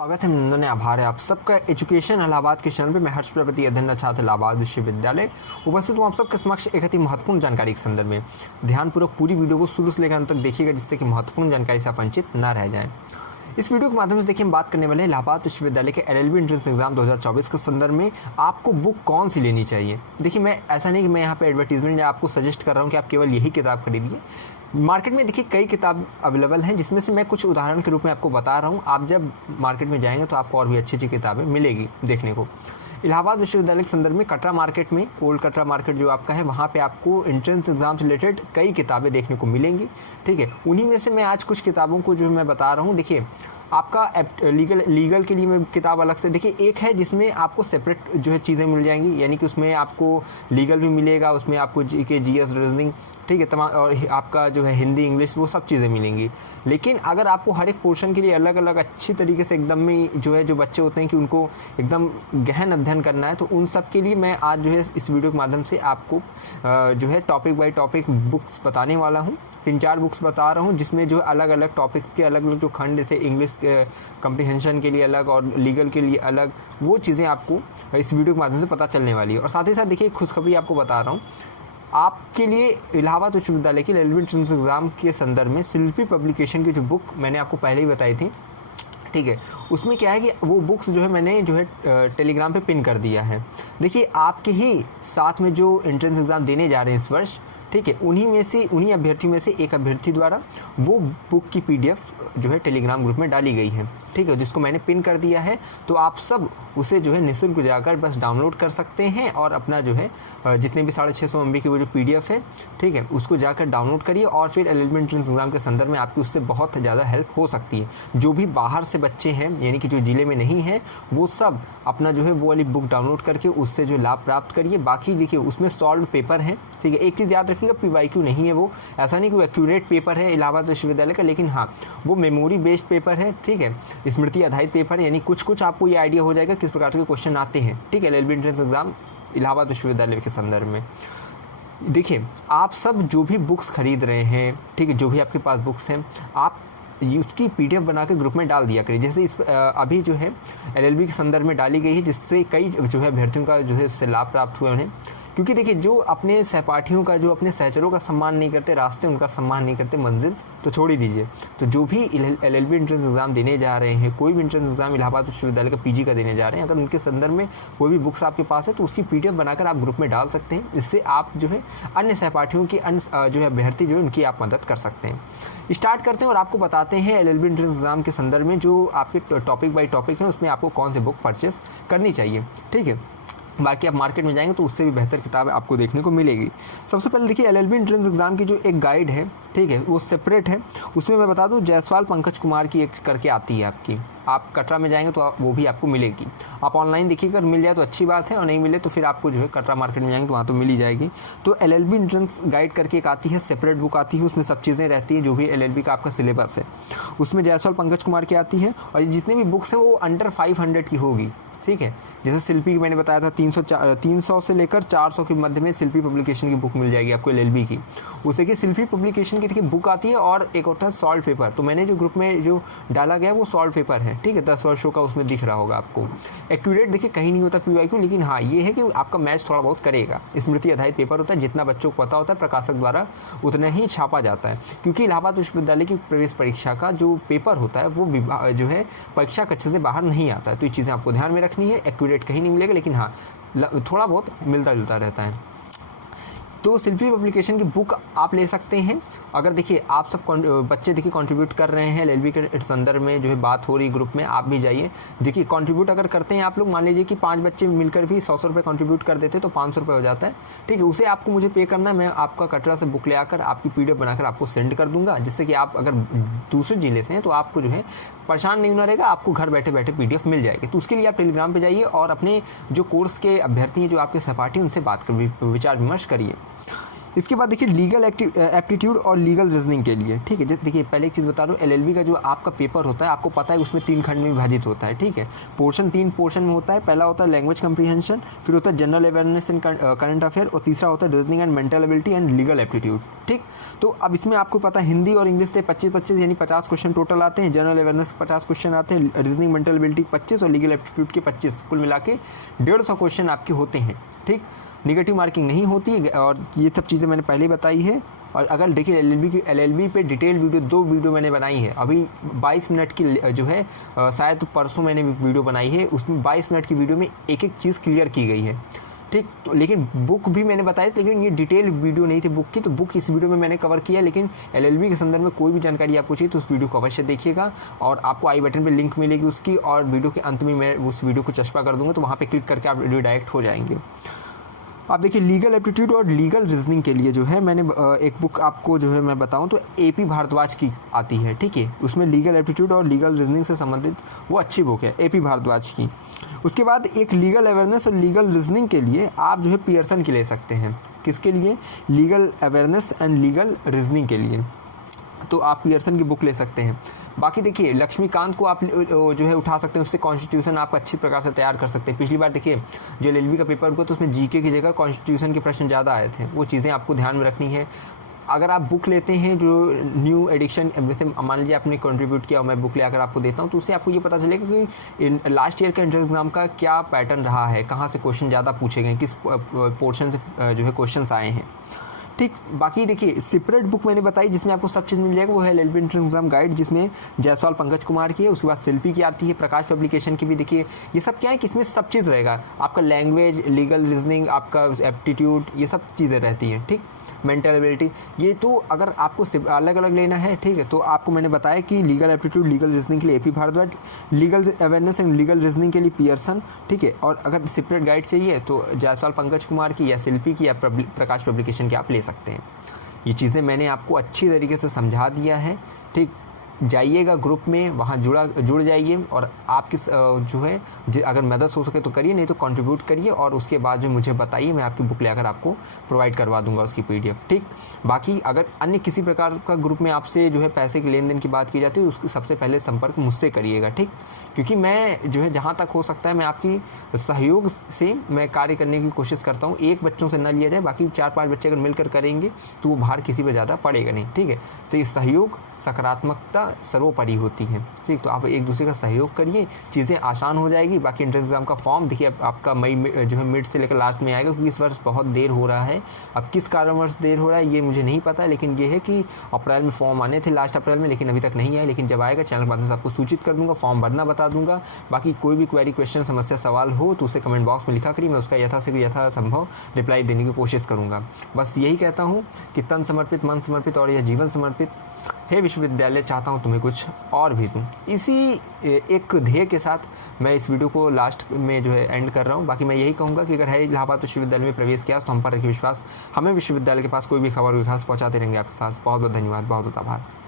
स्वागत है नंदन, आभार है आप सबका एजुकेशन इलाहाबाद के चैनल पे। मैं हर्ष प्रजापति, अध्ययन छात्र इलाहाबाद विश्वविद्यालय, उपस्थित हूँ आप सबके समक्ष एक अति महत्वपूर्ण जानकारी के संदर्भ में। ध्यानपूर्वक पूरी वीडियो को शुरू से लेकर अंत तक देखिएगा, जिससे कि महत्वपूर्ण जानकारी से आप वंचित न रह जाएं। इस वीडियो के माध्यम से देखिए हम बात करने वाले हैं इलाहाबाद विश्वविद्यालय के LLB एंट्रेंस एग्जाम 2024 के संदर्भ में आपको बुक कौन सी लेनी चाहिए। देखिए मैं ऐसा नहीं कि मैं यहाँ पे एडवर्टीजमेंट या आपको सजेस्ट कर रहा हूँ कि आप केवल यही किताब खरीदिए। मार्केट में देखिए कई किताब अवेलेबल हैं, जिसमें से मैं कुछ उदाहरण के रूप में आपको बता रहा हूँ। आप जब मार्केट में जाएंगे तो आपको और भी अच्छी अच्छी किताबें मिलेगी देखने को। इलाहाबाद विश्वविद्यालय के संदर्भ में कटरा मार्केट में, ओल्ड कटरा मार्केट जो आपका है, वहाँ पे आपको एंट्रेंस एग्जाम से रिलेटेड कई किताबें देखने को मिलेंगी। ठीक है, उन्हीं में से मैं आज कुछ किताबों को जो मैं बता रहा हूँ। देखिए आपका लीगल के लिए मैं किताब अलग से, देखिए एक है जिसमें आपको सेपरेट जो है चीज़ें मिल जाएंगी, यानी कि उसमें आपको लीगल भी मिलेगा, उसमें आपको GS रीजनिंग, ठीक है, तमाम, और आपका जो है हिंदी इंग्लिश, वो सब चीज़ें मिलेंगी। लेकिन अगर आपको हर एक पोर्शन के लिए अलग अलग अच्छी तरीके से एकदम में जो है, जो बच्चे होते हैं कि उनको एकदम गहन अध्ययन करना है, तो उन सब के लिए मैं आज जो है इस वीडियो के माध्यम से आपको जो है टॉपिक बाय टॉपिक बुक्स बताने वाला हूँ। 3-4 बुक्स बता रहा हूँ, जिसमें जो अलग अलग टॉपिक्स के अलग अलग जो खंड, जैसे इंग्लिश कम्प्रीहेंशन के लिए अलग और लीगल के लिए अलग, वो चीज़ें आपको इस वीडियो के माध्यम से पता चलने वाली है। और साथ ही साथ देखिए खुशखबरी आपको बता रहा हूँ आपके लिए, इलाहाबाद विश्वविद्यालय की रेलवे एंट्रेंस एग्ज़ाम के संदर्भ में शिल्पी पब्लिकेशन की जो बुक मैंने आपको पहले ही बताई थी, ठीक है, उसमें क्या है कि वो बुक्स जो है मैंने जो है टेलीग्राम पे पिन कर दिया है। देखिए आपके ही साथ में जो एंट्रेंस एग्ज़ाम देने जा रहे हैं इस वर्ष, ठीक है, उन्हीं अभ्यर्थियों में से एक अभ्यर्थी द्वारा वो बुक की PDF जो है टेलीग्राम ग्रुप में डाली गई है, ठीक है, जिसको मैंने पिन कर दिया है। तो आप सब उसे जो है निःशुल्क जाकर बस डाउनलोड कर सकते हैं और अपना जो है जितने भी 650 MB की वो जो PDF है, ठीक है, उसको जाकर डाउनलोड करिए। और फिर LLB एंट्रेंस एग्जाम के संदर्भ में आपकी उससे बहुत ज़्यादा हेल्प हो सकती है। जो भी बाहर से बच्चे हैं, यानी कि जो ज़िले में नहीं हैं, वो सब अपना जो है वो वाली बुक डाउनलोड करके उससे जो लाभ प्राप्त करिए। बाकी देखिए उसमें सॉल्व पेपर है, ठीक है, एक चीज़ याद रखिएगा, PYQ नहीं है वो, ऐसा नहीं कि एक्यूरेट पेपर है इलाहाबाद विश्वविद्यालय का, लेकिन हाँ वो मेमोरी बेस्ड पेपर है, ठीक है, स्मृति आधारित पेपर है, यानी कुछ आपको ये आइडिया हो जाएगा किस प्रकार के क्वेश्चन आते हैं, ठीक है, LLB एंट्रेंस एग्जाम इलाहाबाद विश्वविद्यालय के संदर्भ में। देखिए आप सब जो भी बुक्स खरीद रहे हैं, ठीक है, जो भी आपके पास बुक्स हैं, आप उसकी PDF बना के ग्रुप में डाल दिया करिए। जैसे इस अभी जो है LLB के संदर्भ में डाली गई है, जिससे कई जो है अभ्यर्थियों का जो है उससे लाभ प्राप्त हुए उन्हें। क्योंकि देखिए जो अपने सहपाठियों का, जो अपने सहचरों का सम्मान नहीं करते, रास्ते उनका सम्मान नहीं करते, मंजिल तो छोड़ ही दीजिए। तो जो भी LLB एंट्रेंस एग्जाम देने जा रहे हैं, कोई भी एंट्रेंस एग्जाम इलाहाबाद विश्वविद्यालय का PG का देने जा रहे हैं, अगर उनके संदर्भ में कोई भी बुक्स आपके पास है तो उसकी PDF बनाकर आप ग्रुप में डाल सकते हैं। इससे आप जो है अन्य सहपाठियों की, अन्य जो है अभ्यर्थी जो है उनकी आप मदद कर सकते हैं। स्टार्ट करते हैं और आपको बताते हैं LLB एंट्रेंस एग्जाम के संदर्भ में जो आपके टॉपिक बाय टॉपिक है, उसमें आपको कौन से बुक परचेस करनी चाहिए, ठीक है। बाकी आप मार्केट में जाएंगे तो उससे भी बेहतर किताब आपको देखने को मिलेगी। सबसे पहले देखिए LLB एंट्रेंस एग्जाम की जो एक गाइड है, ठीक है, वो सेपरेट है। उसमें मैं बता दूं जायसवाल पंकज कुमार की एक करके आती है आपकी। आप कटरा में जाएंगे तो वो भी आपको मिलेगी। आप ऑनलाइन देखिएगा, अगर मिल जाए तो अच्छी बात है, और नहीं मिले तो फिर आपको जो है कटरा मार्केट में जाएंगे तो वहाँ तो मिल ही जाएगी। तो LLB एंट्रेंस गाइड करके एक आती है, सेपरेट बुक आती है, उसमें सब चीज़ें रहती हैं जो भी LLB का आपका सिलेबस है, उसमें जायसवाल पंकज कुमार की आती है। और जितनी भी बुक्स हैं वो अंडर 500 की होगी, ठीक है। जैसे शिल्पी की मैंने बताया था 300 से लेकर 400 के मध्य में शिल्पी पब्लिकेशन की बुक मिल जाएगी आपको LLB की। उसे की शिल्पी पब्लिकेशन की देखिए बुक आती है, और एक होता है सॉल्व पेपर। तो मैंने जो ग्रुप में जो डाला गया वो सॉल्व पेपर है, ठीक है, 10 वर्षों का उसमें दिख रहा होगा आपको। एक्यूरेट देखिए कहीं नहीं होता PYQ, लेकिन हाँ ये है कि आपका मैच थोड़ा बहुत करेगा। स्मृति आधारित पेपर होता है, जितना बच्चों को पता होता है प्रकाशक द्वारा उतना ही छापा जाता है। क्योंकि इलाहाबाद विश्वविद्यालय की प्रवेश परीक्षा का जो पेपर होता है वो जो है परीक्षा कक्ष से बाहर नहीं आता है। तो ये चीज़ें आपको ध्यान में रखनी है। एक्यूरेट कहीं नहीं मिलेगा, लेकिन हाँ थोड़ा बहुत मिलता जुलता रहता है। तो शिल्पी पब्लिकेशन की बुक आप ले सकते हैं। अगर देखिए आप सब बच्चे देखिए कंट्रीब्यूट कर रहे हैं LLB के संदर्भ में, जो है बात हो रही ग्रुप में, आप भी जाइए। देखिए कंट्रीब्यूट अगर करते हैं आप लोग, मान लीजिए कि 5 बच्चे मिलकर भी 100 रुपये कंट्रीब्यूट कर देते तो 500 रुपये हो जाता है, ठीक है। उसे आपको मुझे पे करना है, मैं आपका कटरा से बुक ले आकर आपकी PDF बनाकर आपको सेंड कर दूंगा, जिससे कि आप अगर दूसरे जिले से हैं तो आपको जो है परेशान नहीं होना रहेगा, आपको घर बैठे बैठे PDF मिल जाएगी। तो उसके लिए आप टेलीग्राम पे जाइए और अपने जो कोर्स के अभ्यर्थी हैं, जो आपके सहपाठी, उनसे बात कर विचार विमर्श करिए। इसके बाद देखिए लीगल एप्टीट्यूड और लीगल रीजनिंग के लिए, ठीक है। जैसे देखिए पहले एक चीज़ बता रहा हूँ, एलएलबी का जो आपका पेपर होता है आपको पता है उसमें 3 खंड में विभाजित होता है, ठीक है। तीन पोर्शन में होता है। पहला होता है लैंग्वेज कम्प्रीहेंशन, फिर होता है general awareness in current affair, और तीसरा होता है reasoning and mental ability and legal aptitude, ठीक। तो अब इसमें आपको पता है हिंदी और इंग्लिश से 25-25 यानी 50 क्वेश्चन टोटल आते हैं। जनरल अवेयरनेस 50 क्वेश्चन आते हैं, रीजनिंग मेंटल एबिलिटी 25 और लीगल एप्टीट्यूड के 25, कुल मिला के 150 क्वेश्चन आपके होते हैं, ठीक। निगेटिव मार्किंग नहीं होती है और ये सब चीज़ें मैंने पहले बताई है। और अगर देखिए एलएलबी पे डिटेल वीडियो 2 वीडियो मैंने बनाई है, अभी 22 मिनट की जो है शायद परसों मैंने वीडियो बनाई है, उसमें 22 मिनट की वीडियो में एक एक चीज़ क्लियर की गई है, ठीक। तो लेकिन बुक भी मैंने बताई, लेकिन ये डिटेल वीडियो नहीं थी बुक की, तो बुक इस वीडियो में मैंने कवर किया। लेकिन एलएलबी के संदर्भ में कोई भी जानकारी आपको चाहिए तो उस वीडियो को अवश्य देखिएगा, और आपको आई बटन पे लिंक मिलेगी उसकी, और वीडियो के अंत में मैं उस वीडियो को चस्पा कर दूंगा, तो वहाँ पे क्लिक करके आप वीडियो डायरेक्ट हो जाएंगे। आप देखिए लीगल एप्टीट्यूड और लीगल रीजनिंग के लिए जो है मैंने एक बुक आपको जो है मैं बताऊं तो एपी भारद्वाज की आती है, ठीक है। उसमें लीगल एप्टीट्यूड और लीगल रीजनिंग से संबंधित वो अच्छी बुक है एपी भारद्वाज की। उसके बाद एक लीगल अवेयरनेस और लीगल रीजनिंग के लिए आप जो है पियर्सन की ले सकते हैं। किसके लिए? Legal awareness and legal reasoning के लिए, तो आप पियर्सन की बुक ले सकते हैं। बाकी देखिए लक्ष्मीकांत को आप जो है उठा सकते हैं, उससे कॉन्स्टिट्यूशन आप अच्छी प्रकार से तैयार कर सकते हैं। पिछली बार देखिए जो एलएलबी का पेपर हुआ तो उसमें जीके की जगह कॉन्स्टिट्यूशन के प्रश्न ज़्यादा आए थे, वो चीज़ें आपको ध्यान में रखनी है। अगर आप बुक लेते हैं जो न्यू एडिक्शन, जैसे मान लीजिए आपने कंट्रीब्यूट किया, मैं बुक लेकर आपको देता हूँ, तो उससे आपको ये पता चलेगा कि लास्ट ईयर का एंट्रेंस एग्जाम का क्या पैटर्न रहा है, कहाँ से क्वेश्चन ज़्यादा पूछे गए, किस पोर्शन से जो है क्वेश्चन आए हैं, ठीक। बाकी देखिए सेपरेट बुक मैंने बताई जिसमें आपको सब चीज़ मिल जाएगा, वो है एलएलबी एंट्रेंस एग्जाम गाइड, जिसमें जायसवाल पंकज कुमार की है। उसके बाद शिल्पी की आती है, प्रकाश पब्लिकेशन की भी। देखिए ये सब क्या है कि इसमें सब चीज़ रहेगा, आपका लैंग्वेज, लीगल रीजनिंग, आपका एप्टीट्यूड, ये सब चीज़ें रहती हैं, ठीक। मेंटल एबिलिटी, ये तो अगर आपको अलग अलग लेना है, ठीक है, तो आपको मैंने बताया कि लीगल एप्टीट्यूड लीगल रीजनिंग के लिए AP Bhardwaj, legal awareness and legal reasoning के लिए पियर्सन, ठीक है। और अगर सेपरेट गाइड चाहिए तो जायसवाल पंकज कुमार की या शिल्पी की या प्रकाश पब्लिकेशन की आप ले सकते हैं। ये चीज़ें मैंने आपको अच्छी तरीके से समझा दिया है, ठीक। जाइएगा ग्रुप में, वहाँ जुड़ जाइए, और आपकी जो है अगर मदद हो सके तो करिए, नहीं तो कंट्रीब्यूट करिए, और उसके बाद जो मुझे बताइए, मैं आपकी बुक लेकर आपको प्रोवाइड करवा दूंगा उसकी पीडीएफ, ठीक। बाकी अगर अन्य किसी प्रकार का ग्रुप में आपसे जो है पैसे के लेन देन की बात की जाती है, उसको सबसे पहले संपर्क मुझसे करिएगा, ठीक। क्योंकि मैं जो है जहाँ तक हो सकता है मैं आपकी सहयोग से मैं कार्य करने की कोशिश करता हूँ। एक बच्चों से ना लिया जाए, बाकी 4-5 बच्चे अगर मिलकर करेंगे तो वो भार किसी पर ज़्यादा पड़ेगा नहीं, ठीक है। तो ये सहयोग, सकारात्मकता सर्वोपरि होती है, ठीक। तो आप एक दूसरे का सहयोग करिए, चीज़ें आसान हो जाएगी। बाकी एंट्रेंस एग्जाम का फॉर्म देखिए आपका मई में जो है मिड से लेकर लास्ट में आएगा, क्योंकि इस वर्ष बहुत देर हो रहा है। अब किस कारणवश देर हो रहा है ये मुझे नहीं पता, लेकिन ये है कि अप्रैल में फॉर्म आने थे, लास्ट अप्रैल में, लेकिन अभी तक नहीं आए। लेकिन जब आएगा चैनल के माध्यम से आपको सूचित कर दूंगा, फॉर्म भरना बता दूंगा। बाकी कोई भी क्वेरी, क्वेश्चन, समस्या, सवाल हो तो उसे कमेंट बॉक्स में लिखा करिए, मैं उसका यथासंभव रिप्लाई देने की कोशिश करूंगा। बस यही कहता हूँ कि तन समर्पित, मन समर्पित और यह जीवन समर्पित, हे विश्वविद्यालय, चाहता हूँ तुम्हें कुछ और भी दूँ। इसी एक ध्येय के साथ मैं इस वीडियो को लास्ट में जो है एंड कर रहा हूँ। बाकी मैं यही कहूँगा कि अगर है इलाहाबाद विश्वविद्यालय में प्रवेश किया तो हम पर रखिए विश्वास, हमें विश्वविद्यालय के पास कोई भी खबर विकास पहुँचाते रहेंगे आपके पास। बहुत बहुत धन्यवाद, बहुत बहुत आभार।